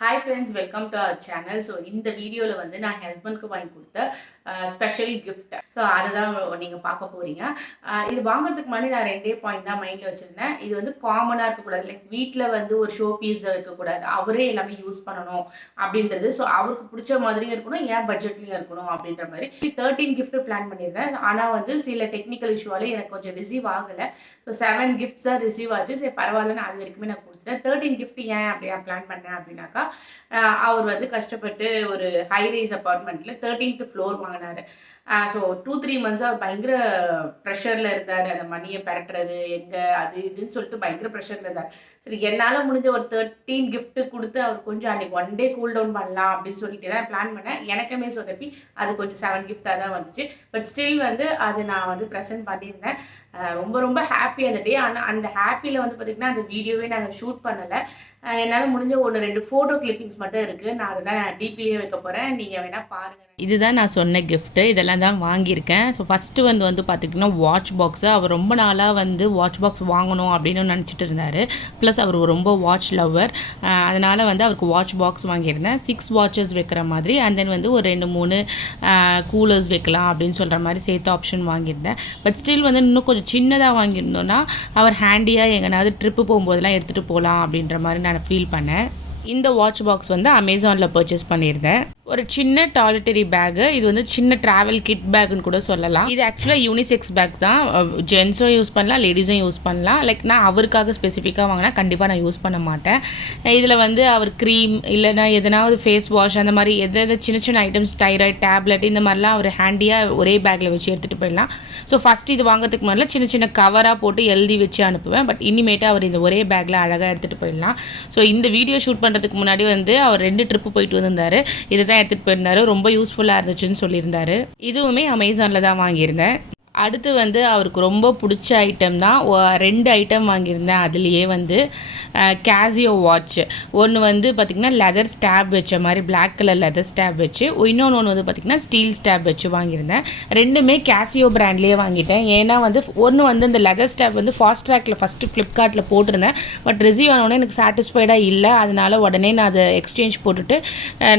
Hi friends, welcome to our channel. So இந்த வீடியோவில் வந்து நான் என் ஹஸ்பண்ட்க்கு வாங்கி கொடுத்த ஸ்பெஷல் கிஃப்ட். ஸோ அதை தான் நீங்கள் பார்க்க போகிறீங்க. இது வாங்குறதுக்கு முன்னாடி நான் ரெண்டே பாயிண்ட் தான் மைண்டில் வச்சுருந்தேன். இது வந்து காமனாக இருக்கக்கூடாது, லைக் வீட்டில் வந்து ஒரு ஷோ பீஸ் இருக்கக்கூடாது, அவரே எல்லாமே யூஸ் பண்ணணும் அப்படின்றது. ஸோ அவருக்கு பிடிச்ச மாதிரியும் இருக்கணும், ஏன் பட்ஜெட்லேயும் இருக்கணும் அப்படின்ற மாதிரி 13 கிஃப்ட் பிளான் பண்ணியிருந்தேன். ஆனால் வந்து சில டெக்னிக்கல் இஷ்யூவால் எனக்கு கொஞ்சம் ரிசீவ் ஆகலை. ஸோ 7 கிஃப்ட்ஸ் தான் ரிசீவ் ஆச்சு. சரி பரவாயில்ல, நான் அது வரைக்குமே நான் கொடுத்துட்டேன். 13 கிஃப்ட் ஏன் அப்படியா பிளான் பண்ணேன் அப்படின்னாக்கா, அவர் வந்து கஷ்டப்பட்டு ஒரு ஹை ரைஸ் அப்பார்ட்மெண்ட்ல 13th ஃப்ளோர் வாங்கினாரு. ஸோ 2-3 மந்த்ஸாக அவர் பயங்கர ப்ரெஷரில் இருந்தார். அந்த மணியை பெரட்டுறது எங்கே அது இதுன்னு சொல்லிட்டு பயங்கர ப்ரெஷரில் இருந்தார். சரி, என்னால் முடிஞ்ச ஒரு 13 கிஃப்ட் கொடுத்து அவர் கொஞ்சம் அன்றைக்கி 1 டே கூல் டவுன் பண்ணலாம் அப்படின்னு சொல்லிட்டு தான் பிளான் பண்ணேன். எனக்குமே சொதப்பி அது கொஞ்சம் 7 கிஃப்டாக தான் வந்துச்சு. பட் ஸ்டில் வந்து அது நான் வந்து ப்ரெசென்ட் பண்ணியிருந்தேன். ரொம்ப ரொம்ப ஹாப்பி அந்த டே. ஆனால் அந்த ஹாப்பியில் வந்து பார்த்திங்கன்னா அந்த வீடியோவே நாங்கள் ஷூட் பண்ணலை. என்னால் முடிஞ்ச 1-2 ஃபோட்டோ கிளிப்பிங்ஸ் மட்டும் இருக்குது. நான் அதை தான் டிபிலேயே வைக்க போகிறேன். நீங்கள் வேணால் பாருங்கள். இதுதான் நான் சொன்ன கிஃப்ட்டு. இதெல்லாம் தான் வாங்கியிருக்கேன். ஸோ ஃபஸ்ட்டு வந்து பார்த்திங்கன்னா வாட்ச் பாக்ஸு. அவர் ரொம்ப நாளாக வந்து வாட்ச் பாக்ஸ் வாங்கணும் அப்படின்னு நினச்சிட்டு இருந்தார். ப்ளஸ் அவர் ரொம்ப வாட்ச் லவ்வர். அதனால் வந்து அவருக்கு வாட்ச் பாக்ஸ் வாங்கியிருந்தேன். 6 வாட்சஸ் வைக்கிற மாதிரி, அண்ட் தென் வந்து ஒரு 2-3 கூலர்ஸ் வைக்கலாம் அப்படின்னு சொல்கிற மாதிரி சேர்த்து ஆப்ஷன் வாங்கியிருந்தேன். பட் ஸ்டில் வந்து இன்னும் கொஞ்சம் சின்னதாக வாங்கியிருந்தோன்னா அவர் ஹேண்டியாக எங்கேனாவது ட்ரிப்பு போகும்போதெல்லாம் எடுத்துகிட்டு போகலாம் அப்படின்ற மாதிரி நான் ஃபீல் பண்ணேன். இந்த வாட்ச் பாக்ஸ் வந்து அமேசானில் பர்ச்சேஸ் பண்ணியிருந்தேன். ஒரு சின்ன டாய்லெட்டரி பேக்கு. இது வந்து சின்ன ட்ராவல் கிட் பேக்குன்னு கூட சொல்லலாம். இது ஆக்சுவலாக யூனிசெக்ஸ் பேக் தான். ஜென்ஸும் யூஸ் பண்ணலாம், லேடிஸும் யூஸ் பண்ணலாம். லைக் நான் அவருக்காக ஸ்பெசிஃபிக்காக வாங்கினா கண்டிப்பாக நான் யூஸ் பண்ண மாட்டேன். இதில் வந்து அவர் க்ரீம் இல்லைனா எதனாவது ஃபேஸ் வாஷ் அந்த மாதிரி எதாவது சின்ன சின்ன ஐட்டம்ஸ், தைராய்டு டேப்லெட் இந்த மாதிரிலாம் அவர் ஹேண்டியாக ஒரே பேக்கில் வச்சு எடுத்துகிட்டு போயிடலாம். ஸோ ஃபஸ்ட் இது வாங்குறதுக்கு முன்னாடி சின்ன சின்ன கவராக போட்டு எழுதி வச்சு அனுப்புவேன். பட் இனிமேட்டு அவர் இந்த ஒரே பேக்கில் அழகாக எடுத்துகிட்டு போயிடலாம். ஸோ இந்த வீடியோ ஷூட் பண்ணுறதுக்கு முன்னாடி வந்து அவர் 2 ட்ரிப்பு போயிட்டு வந்திருந்தார். இதை தான் எடுத்துகிட்டு போயிருந்தாரு. ரொம்ப யூஸ்ஃபுல்லாக இருந்துச்சுன்னு சொல்லியிருந்தாரு. இதுவுமே அமேசானில் தான் வாங்கியிருந்தேன். அடுத்து வந்து அவருக்கு ரொம்ப பிடிச்ச ஐட்டம் தான். 2 ஐட்டம் வாங்கியிருந்தேன். அதுலேயே வந்து கேசியோ வாட்ச். ஒன்று வந்து பார்த்திங்கன்னா லெதர் ஸ்டாப் வச்ச மாதிரி, பிளாக் கலர் லெதர் ஸ்டாப் வச்சு, இன்னொன்று வந்து பார்த்திங்கன்னா ஸ்டீல் ஸ்டாப் வச்சு வாங்கியிருந்தேன். ரெண்டுமே கேசியோ பிராண்ட்லேயே வாங்கிட்டேன். ஏன்னா வந்து ஒன்று வந்து இந்த லெதர் ஸ்டாப் வந்து ஃபாஸ்ட் ட்ராக்கில் ஃபஸ்ட்டு ஃப்ளிப்கார்ட்டில் போட்டிருந்தேன். பட் ரிசீவ் ஆனோடனே எனக்கு சாட்டிஸ்ஃபைடாக இல்லை. அதனால் உடனே நான் அதை எக்ஸ்சேஞ்ச் போட்டுட்டு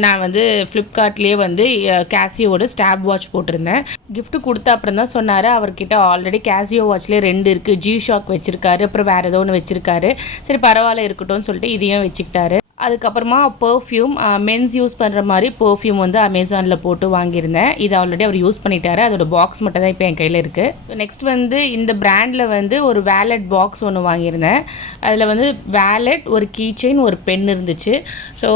நான் வந்து ஃப்ளிப்கார்ட்லேயே வந்து கேசியோட ஸ்டாப் வாட்ச் போட்டிருந்தேன். கிஃப்ட் கொடுத்த அப்புறம் தான் சொன்னார், அவர்கிட்ட ஆல்ரெடி கேசியோ வாட்ச்லேயே 2 இருக்குது. ஜி ஷாக் வச்சுருக்காரு, அப்புறம் வேறு ஏதோ ஒன்று வச்சுருக்காரு. சரி பரவாயில்ல இருக்கட்டும்னு சொல்லிட்டு இதையும் வச்சுக்கிட்டாரு. அதுக்கப்புறமா பெர்ஃப்யூம், மென்ஸ் யூஸ் பண்ணுற மாதிரி பெர்ஃப்யூம் வந்து அமேசானில் போட்டு வாங்கியிருந்தேன். இது ஆல்ரெடி அவர் யூஸ் பண்ணிட்டாரு. அதோட பாக்ஸ் மட்டும் தான் இப்போ என் கையில் இருக்குது. நெக்ஸ்ட் வந்து இந்த பிராண்டில் வந்து ஒரு வேலட் பாக்ஸ் ஒன்று வாங்கியிருந்தேன். அதில் வந்து வேலட், ஒரு கீ செயின், ஒரு பென் இருந்துச்சு. ஸோ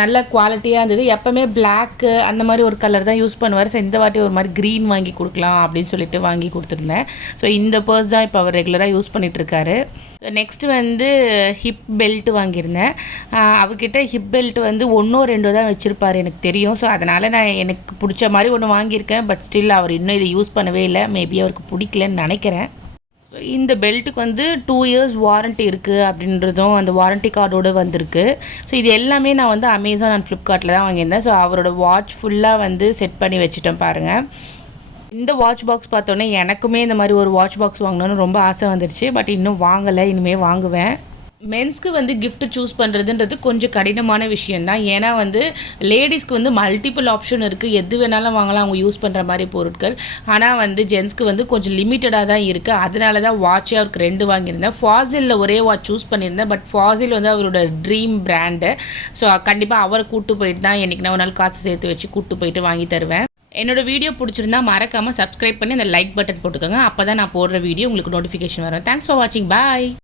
நல்ல குவாலிட்டியாக இருந்தது. எப்போவுமே பிளாக்கு அந்த மாதிரி ஒரு கலர் தான் யூஸ் பண்ணுவார். ஸோ இந்த வாட்டி ஒரு மாதிரி க்ரீன் வாங்கி கொடுக்கலாம் அப்படின்னு சொல்லிட்டு வாங்கி கொடுத்துருந்தேன். ஸோ இந்த பர்ஸ் தான் இப்போ அவர் ரெகுலராக யூஸ் பண்ணிகிட்ருக்காரு. நெக்ஸ்ட்டு வந்து ஹிப் பெல்ட் வாங்கியிருந்தேன். அவர்கிட்ட ஹிப் பெல்ட் வந்து 1-2 தான் வச்சுருப்பார் எனக்கு தெரியும். ஸோ அதனால் நான் எனக்கு பிடிச்ச மாதிரி ஒன்று வாங்கியிருக்கேன். பட் ஸ்டில் அவர் இன்னும் இதை யூஸ் பண்ணவே இல்லை. மேபி அவருக்கு பிடிக்கலன்னு நினைக்கிறேன். ஸோ இந்த பெல்ட்டுக்கு வந்து 2 இயர்ஸ் வாரண்ட்டி இருக்குது அப்படின்றதும் அந்த வாரண்ட்டி கார்டோடு வந்திருக்கு. ஸோ இது எல்லாமே நான் வந்து அமேசான் அண்ட் ஃப்ளிப்கார்ட்டில் தான் வாங்கியிருந்தேன். ஸோ அவரோட வாட்ச் ஃபுல்லாக வந்து செட் பண்ணி வச்சுட்டேன் பாருங்கள். இந்த வாட்ச் பாக்ஸ் பார்த்தோன்னே எனக்குமே இந்த மாதிரி ஒரு வாட்ச் பாக்ஸ் வாங்கணும்னு ரொம்ப ஆசை வந்துருச்சு. பட் இன்னும் வாங்கலை, இனிமேல் வாங்குவேன். மென்ஸ்க்கு வந்து கிஃப்ட் சூஸ் பண்ணுறதுன்றது கொஞ்சம் கடினமான விஷயந்தான். ஏன்னா வந்து லேடிஸ்க்கு வந்து மல்டிபிள் ஆப்ஷன் இருக்குது. எது வேணாலும் வாங்கலாம் அவங்க யூஸ் பண்ணுற மாதிரி பொருட்கள். ஆனால் வந்து ஜென்ஸ்க்கு வந்து கொஞ்சம் லிமிட்டடாக தான் இருக்குது. அதனால தான் வாட்சே அவருக்கு 2 வாங்கியிருந்தேன். ஃபாசிலில் ஒரே வாட்ச் சூஸ் பண்ணியிருந்தேன். பட் ஃபாசில் வந்து அவரோட ட்ரீம் பிராண்டு. ஸோ கண்டிப்பாக அவரை கூப்பிட்டு போயிட்டு தான் என்றைக்கு நான் ஒரு நாள் காசு சேர்த்து வச்சு கூப்பிட்டு போயிட்டு வாங்கி தருவேன். என்னோடய வீடியோ பிடிச்சிருந்தா மறக்காமல் சப்ஸ்கிரைப் பண்ணி அந்த லைக் பட்டன் போட்டுக்கோங்க. அப்போ தான் நான் போடுற வீடியோ உங்களுக்கு நோட்டிஃபிகேஷன் வரும். தேங்க்ஸ் ஃபார் வாட்சிங். பாய்.